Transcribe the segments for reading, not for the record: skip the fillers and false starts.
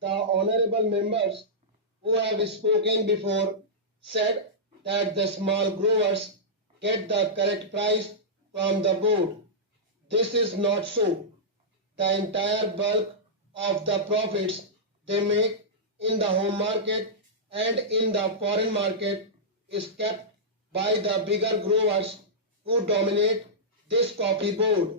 the honorable members who have spoken before said that the small growers get the correct price from the board. This is not so. The entire bulk of the profits they make in the home market and in the foreign market is kept by the bigger growers who dominate this coffee board.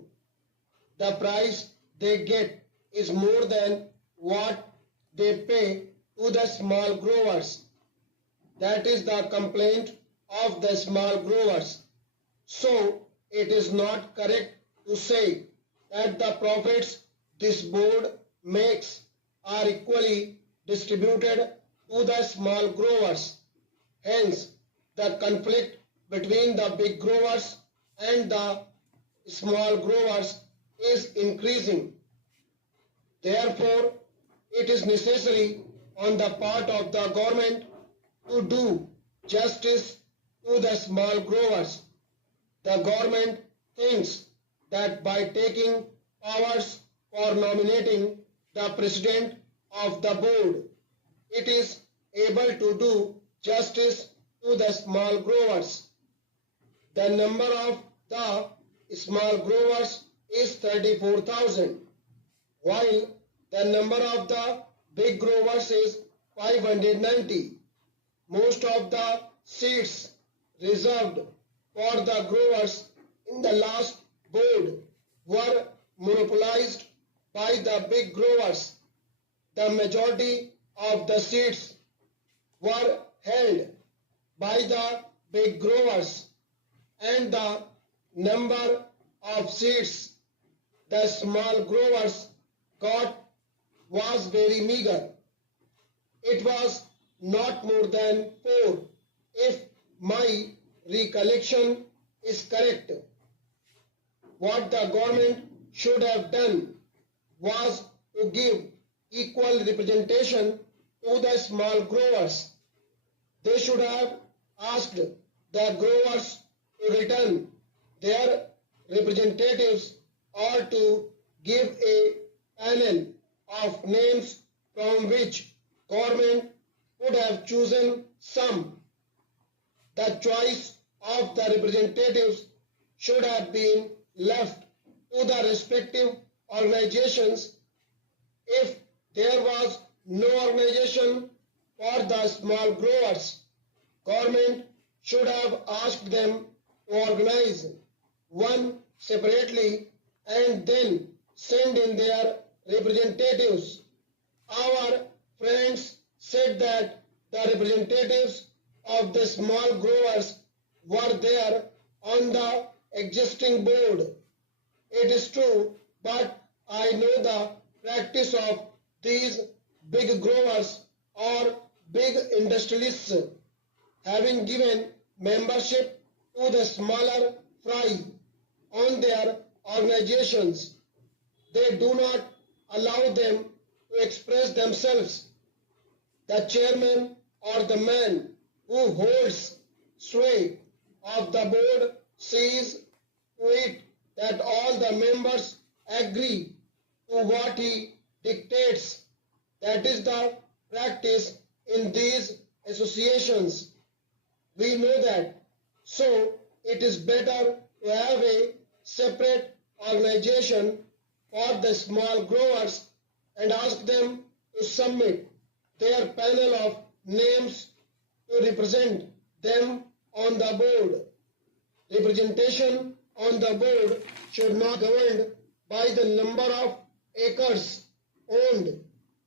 The price they get is more than what they pay to the small growers. That is the complaint of the small growers. So it is not correct to say that the profits this board makes are equally distributed to the small growers. Hence, the conflict between the big growers and the small growers is increasing. Therefore, it is necessary on the part of the government to do justice to the small growers. The government thinks that by taking powers for nominating the president of the board, it is able to do justice to the small growers. The number of the small growers is 34,000, while the number of the big growers is 590. Most of the seats reserved for the growers in the last board were monopolized by the big growers. The majority of the seats were held by the big growers, and the number of seats the small growers got was very meager. It was not more than 4, if my recollection is correct. What the government should have done was to give equal representation to the small growers. They should have asked the growers to return their representatives or to give a panel of names from which government would have chosen some. The choice of the representatives should have been left to the respective organizations. If there was no organization for the small growers, government should have asked them to organize one separately and then send in their representatives. Our friends said that the representatives of the small growers were there on the existing board. It is true, but I know the practice of these big growers or big industrialists, having given membership to the smaller fry on their organizations. They do not allow them to express themselves. The chairman or the man who holds sway of the board sees to it that all the members agree to what he dictates. That is the practice in these associations. We know that. So it is better to have a separate organization for the small growers and ask them to submit their panel of names to represent them on the board. Representation on the board should not be governed by the number of acres owned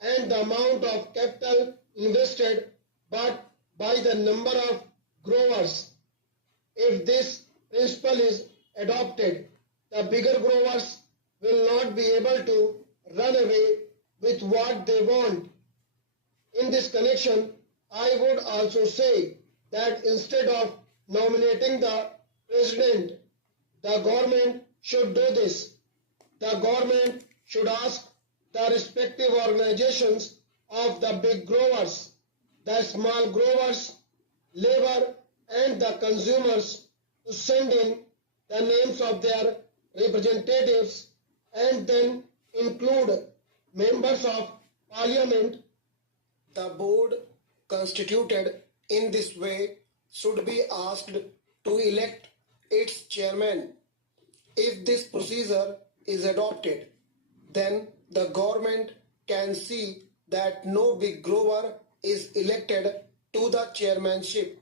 and the amount of capital invested, but by the number of growers. If this principle is adopted, the bigger growers will not be able to run away with what they want. In this connection, I would also say that instead of nominating the president, the government should do this. The government should ask the respective organizations of the big growers, the small growers, labor and the consumers to send in the names of their representatives and then include members of parliament The board constituted in this way should be asked to elect its chairman. If this procedure is adopted, then the government can see that no big grower is elected to the chairmanship.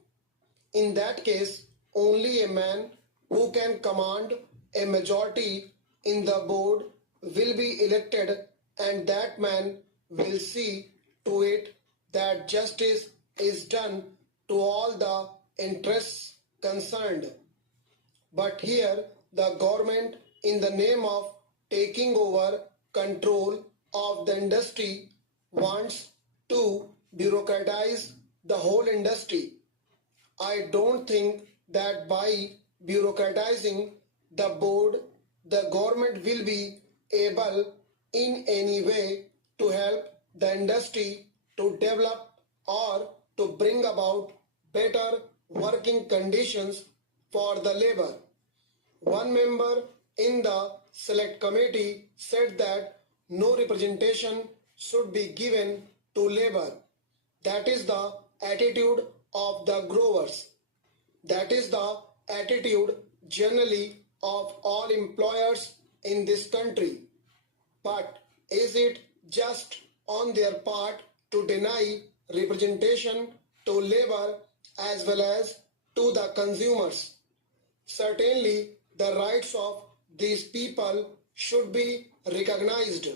In that case, only a man who can command a majority in the board will be elected, and that man will see to it that justice is done to all the interests concerned. But here the government, in the name of taking over control of the industry, wants to bureaucratize the whole industry. I don't think that by bureaucratizing the board, the government will be able in any way to help the industry to develop or to bring about better working conditions for the labor. One member in the select committee said that no representation should be given to labor. That is the attitude of the growers. That is the attitude generally of all employers in this country. But is it just on their part to deny representation to labor as well as to the consumers? Certainly, the rights of these people should be recognized.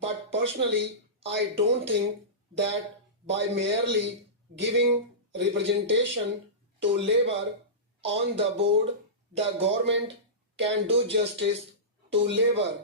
But personally, I don't think that by merely giving representation to labor on the board, the government can do justice to labor.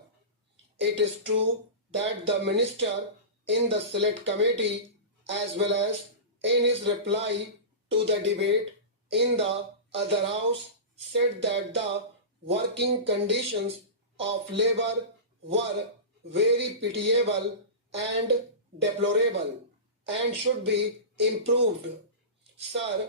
It is true that the minister in the select committee, as well as in his reply to the debate in the other house, said that the working conditions of labor were very pitiable and deplorable and should be improved. Sir,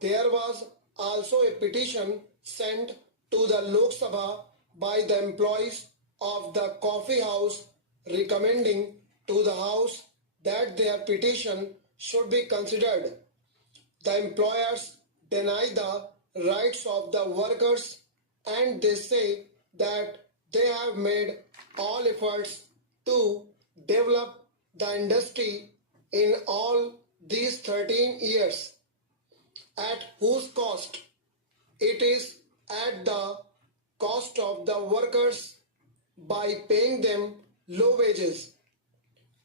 there was also a petition sent to the Lok Sabha by the employees of the coffee house recommending to the house that their petition should be considered. The employers deny the rights of the workers, and they say that they have made all efforts to develop the industry in all these 13 years. At whose cost? It is at the cost of the workers by paying them low wages.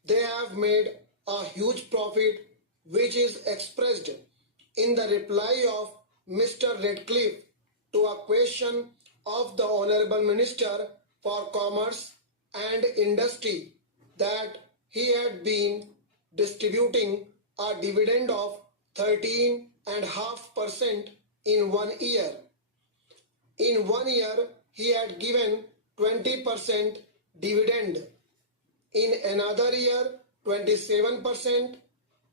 They have made a huge profit, which is expressed in the reply of Mr. Redcliffe to a question of the Honorable Minister for Commerce and Industry, that he had been distributing a dividend of 13.5% in 1 year. In 1 year, he had given 20% dividend. In another year, 27%,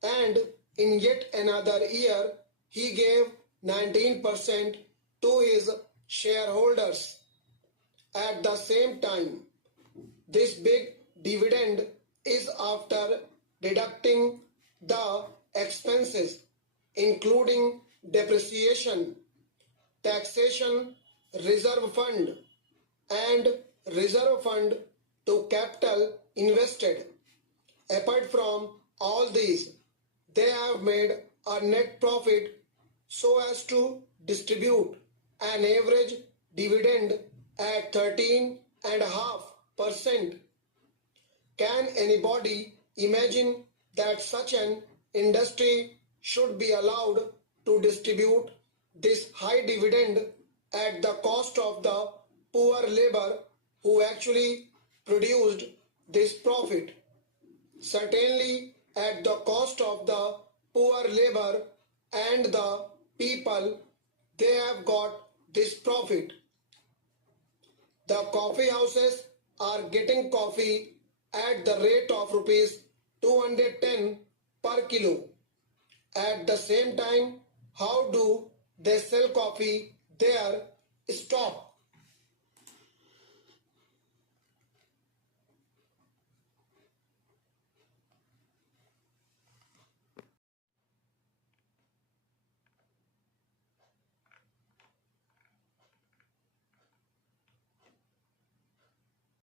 and in yet another year, he gave 19% to his shareholders. At the same time, this big dividend is after deducting the expenses, including depreciation, taxation, reserve fund, and reserve fund to capital invested. Apart from all these, they have made a net profit so as to distribute an average dividend at 13.5%. Can anybody imagine that such an industry should be allowed to distribute this high dividend at the cost of the poor labor who actually produced this profit? Certainly at the cost of the poor labor and the people, they have got this profit. The coffee houses are getting coffee at the rate of rupees 210 per kilo. At the same time, how do they sell coffee there? Stop.